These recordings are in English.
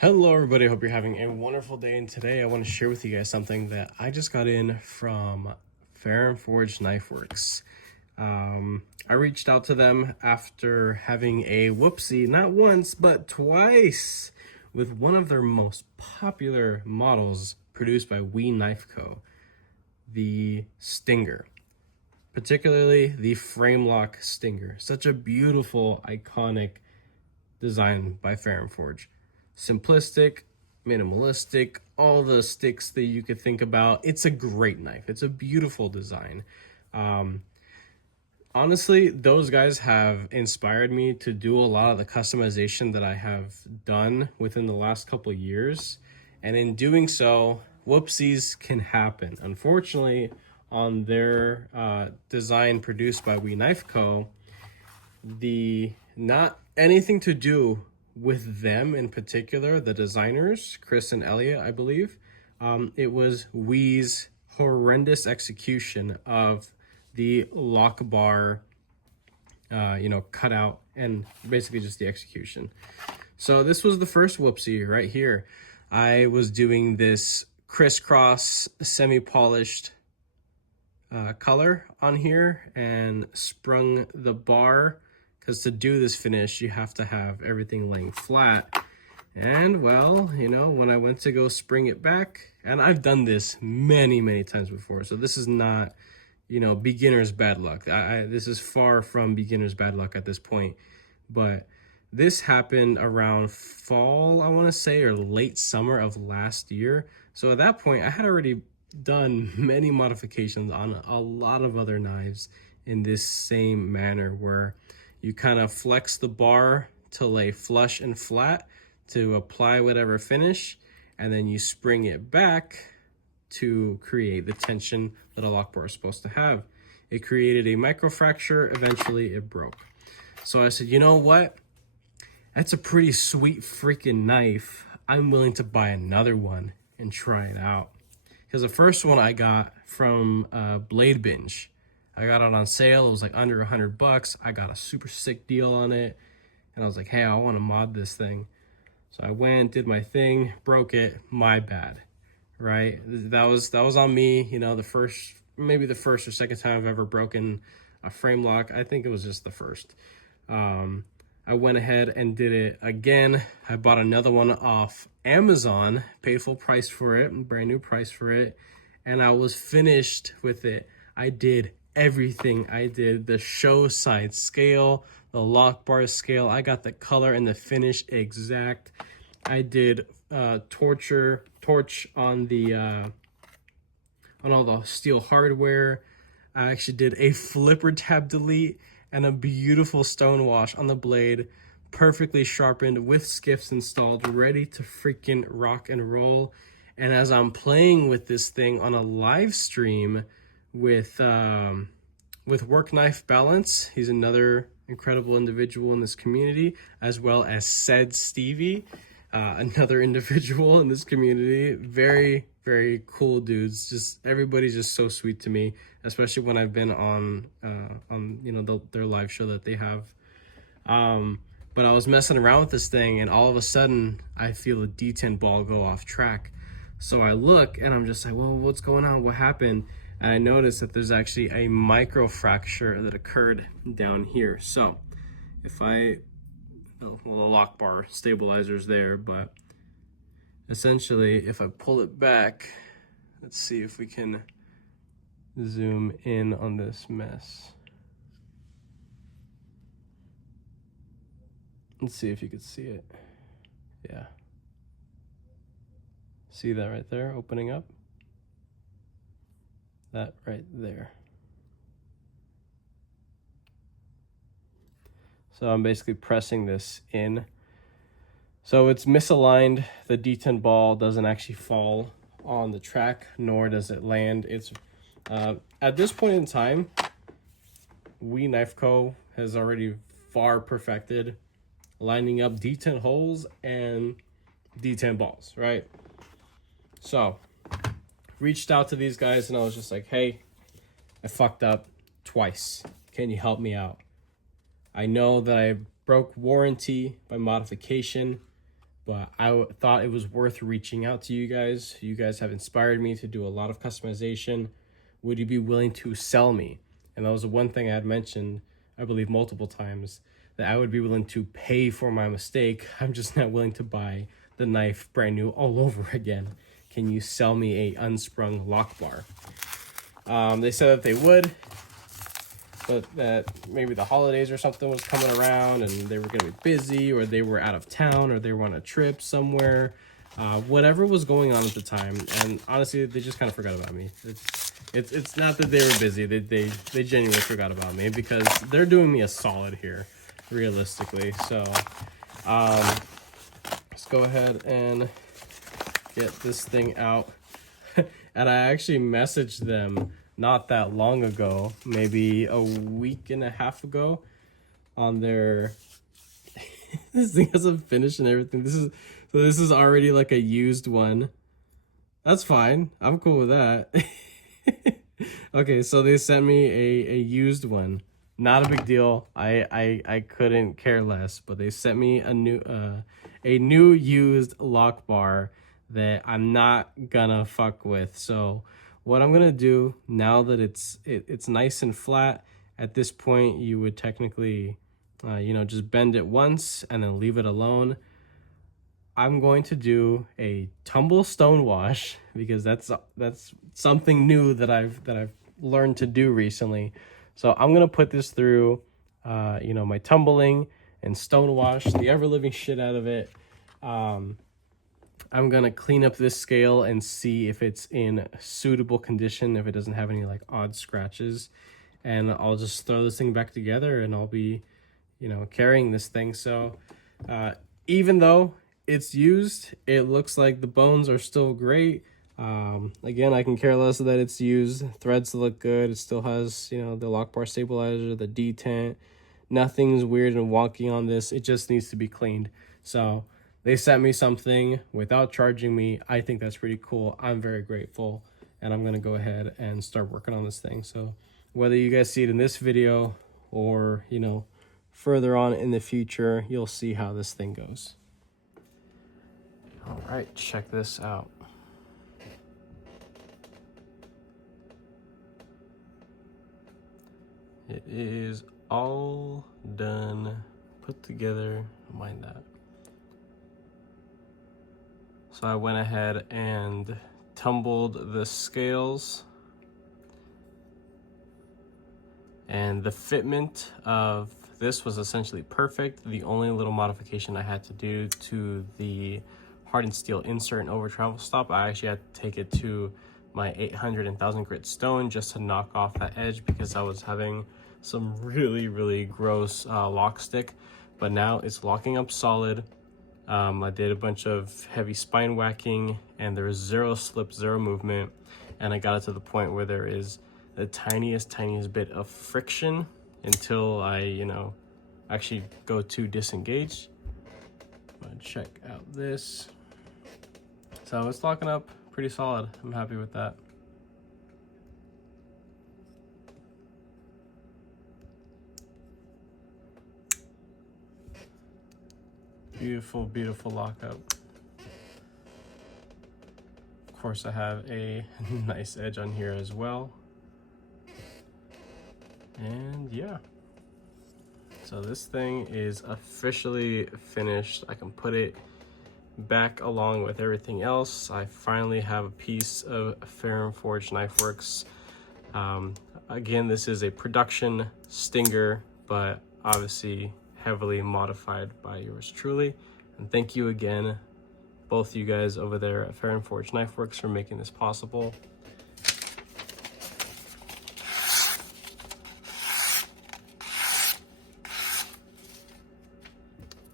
Hello everybody, hope you're having a wonderful day, and today I want to share with you guys something that I just got in from Ferrum Knife Works. I reached out to them after having a whoopsie, not once, but twice, with one of their most popular models produced by We Knife Co., the Stinger. Particularly the frame lock Stinger. Such a beautiful, iconic design by Ferrum Forge. Simplistic, minimalistic, all the sticks that you could think about. It's a great knife. It's a beautiful design. Honestly, those guys have inspired me to do a lot of the customization that I have done within the last couple of years. And in doing so, whoopsies can happen. Unfortunately, on their design produced by We Knife Co., the not anything to do with them in particular, the designers, Chris and Elliot, I believe. It was Wee's horrendous execution of the lock bar, cutout, and basically just the execution. So this was the first whoopsie right here. I was doing this crisscross semi-polished color on here and sprung the bar, because to do this finish you have to have everything laying flat. And well, when I went to go spring it back, and I've done this many times before, so this is not beginner's bad luck. This is far from beginner's bad luck at this point, but this happened around fall, I want to say, or late summer of last year. So at that point I had already done many modifications on a lot of other knives in this same manner, where you kind of flex the bar to lay flush and flat to apply whatever finish, and then you spring it back to create the tension that a lock bar is supposed to have. It created a microfracture. Eventually it broke. So I said, you know what? That's a pretty sweet freaking knife. I'm willing to buy another one and try it out. Because the first one I got from Blade Binge, I got it on sale. It was like under $100. I got a super sick deal on it, and I was like, hey, I want to mod this thing. So I went, did my thing, broke it. My bad, right? That was on me. Maybe the first or second time I've ever broken a frame lock. I think it was just the first. I went ahead and did it again. I bought another one off Amazon, paid full price for it, brand new price for it, and I was finished with it. I did everything. I did the show side scale, the lock bar scale. I got the color and the finish exact. I did torch on the on all the steel hardware. I actually did a flipper tab delete and a beautiful stone wash on the blade, perfectly sharpened with skiffs installed, ready to freaking rock and roll. And as I'm playing with this thing on a live stream with Work Knife Balance, he's another incredible individual in this community, as well as Said Stevie, another individual in this community. Very cool dudes. Just everybody's just so sweet to me, especially when I've been on their live show that they have. But I was messing around with this thing, and all of a sudden I feel a D10 ball go off track. So I look and I'm just like, well, what's going on? What happened? And I noticed that there's actually a micro fracture that occurred down here. So if the lock bar stabilizer's there, but essentially if I pull it back, let's see if we can zoom in on this mess. Let's see if you could see it. Yeah. See that right there opening up? That right there. So I'm basically pressing this in. So it's misaligned. The D10 ball doesn't actually fall on the track, nor does it land. It's at this point in time, We Knife Co. has already far perfected lining up D10 holes and D10 balls, right? So reached out to these guys and I was just like, hey, I fucked up twice. Can you help me out? I know that I broke warranty by modification. but I thought it was worth reaching out to you guys. You guys have inspired me to do a lot of customization. Would you be willing to sell me? And that was the one thing I had mentioned, I believe multiple times, that I would be willing to pay for my mistake. I'm just not willing to buy the knife brand new all over again. Can you sell me a unsprung lock bar? They said that they would, but that maybe the holidays or something was coming around and they were going to be busy, or they were out of town, or they were on a trip somewhere. Whatever was going on at the time. And honestly, they just kind of forgot about me. It's not that they were busy. They genuinely forgot about me, because they're doing me a solid here, realistically. So let's go ahead and get this thing out. And I actually messaged them not that long ago, maybe a week and a half ago, on their this thing hasn't finished and everything. This is already like a used one. That's fine. I'm cool with that. Okay, so they sent me a used one. Not a big deal. I couldn't care less, but they sent me a new used lock bar that I'm not gonna fuck with. So what I'm gonna do, now that it's nice and flat, at this point you would technically just bend it once and then leave it alone. I'm going to do a tumble stone wash, because that's something new that I've learned to do recently. So I'm gonna put this through my tumbling and stone wash the ever living shit out of it. I'm gonna clean up this scale and see if it's in suitable condition, if it doesn't have any like odd scratches, and I'll just throw this thing back together and I'll be carrying this thing. So even though it's used, it looks like the bones are still great. Again, I can care less that it's used. Threads look good. It still has the lock bar stabilizer, the detent. Nothing's weird and wonky on this. It just needs to be cleaned. So they sent me something without charging me. I think that's pretty cool. I'm very grateful, and I'm gonna go ahead and start working on this thing. So whether you guys see it in this video or further on in the future, you'll see how this thing goes. All right, check this out. It is all done, put together. Mind that. So I went ahead and tumbled the scales, and the fitment of this was essentially perfect. The only little modification I had to do to the hardened steel insert and over travel stop, I actually had to take it to my 800 and 1000 grit stone just to knock off that edge, because I was having some really gross lock stick. But now it's locking up solid. I did a bunch of heavy spine whacking, and there is zero slip, zero movement, and I got it to the point where there is the tiniest bit of friction until I actually go to disengage. I'm gonna check out this. So it's locking up pretty solid. I'm happy with that. Beautiful lockup. Of course, I have a nice edge on here as well. And yeah. So this thing is officially finished. I can put it back along with everything else. I finally have a piece of ferrum forged knife works. Again, this is a production Stinger, but obviously heavily modified by yours truly. And thank you again, both you guys over there at ferrum forged knife works, for making this possible.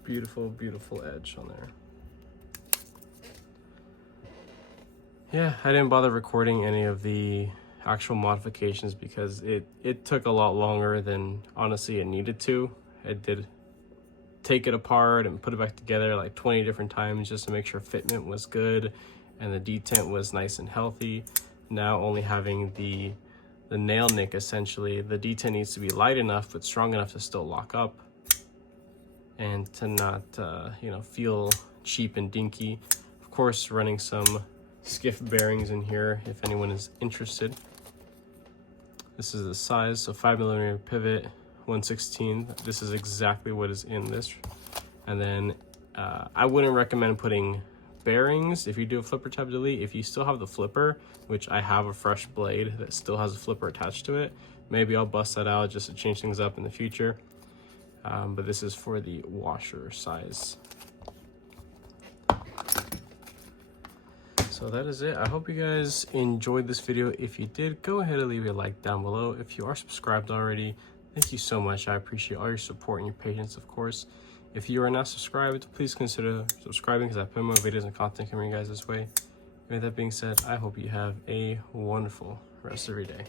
Beautiful edge on there. Yeah, I didn't bother recording any of the actual modifications because it took a lot longer than honestly it needed to. I did take it apart and put it back together like 20 different times just to make sure fitment was good and the detent was nice and healthy. Now only having the nail nick, essentially, the detent needs to be light enough but strong enough to still lock up and to not feel cheap and dinky. Of course, running some skiff bearings in here if anyone is interested. This is the size, so 5mm pivot, 1/16. This is exactly what is in this. And then I wouldn't recommend putting bearings if you do a flipper tab delete. If you still have the flipper, which I have a fresh blade that still has a flipper attached to it, maybe I'll bust that out just to change things up in the future. But this is for the washer size. So that is it. I hope you guys enjoyed this video. If you did, go ahead and leave a like down below. If you are subscribed already, thank you so much. I appreciate all your support and your patience, of course. If you are not subscribed, please consider subscribing, because I put more videos and content coming you guys this way. With that being said, I hope you have a wonderful rest of your day.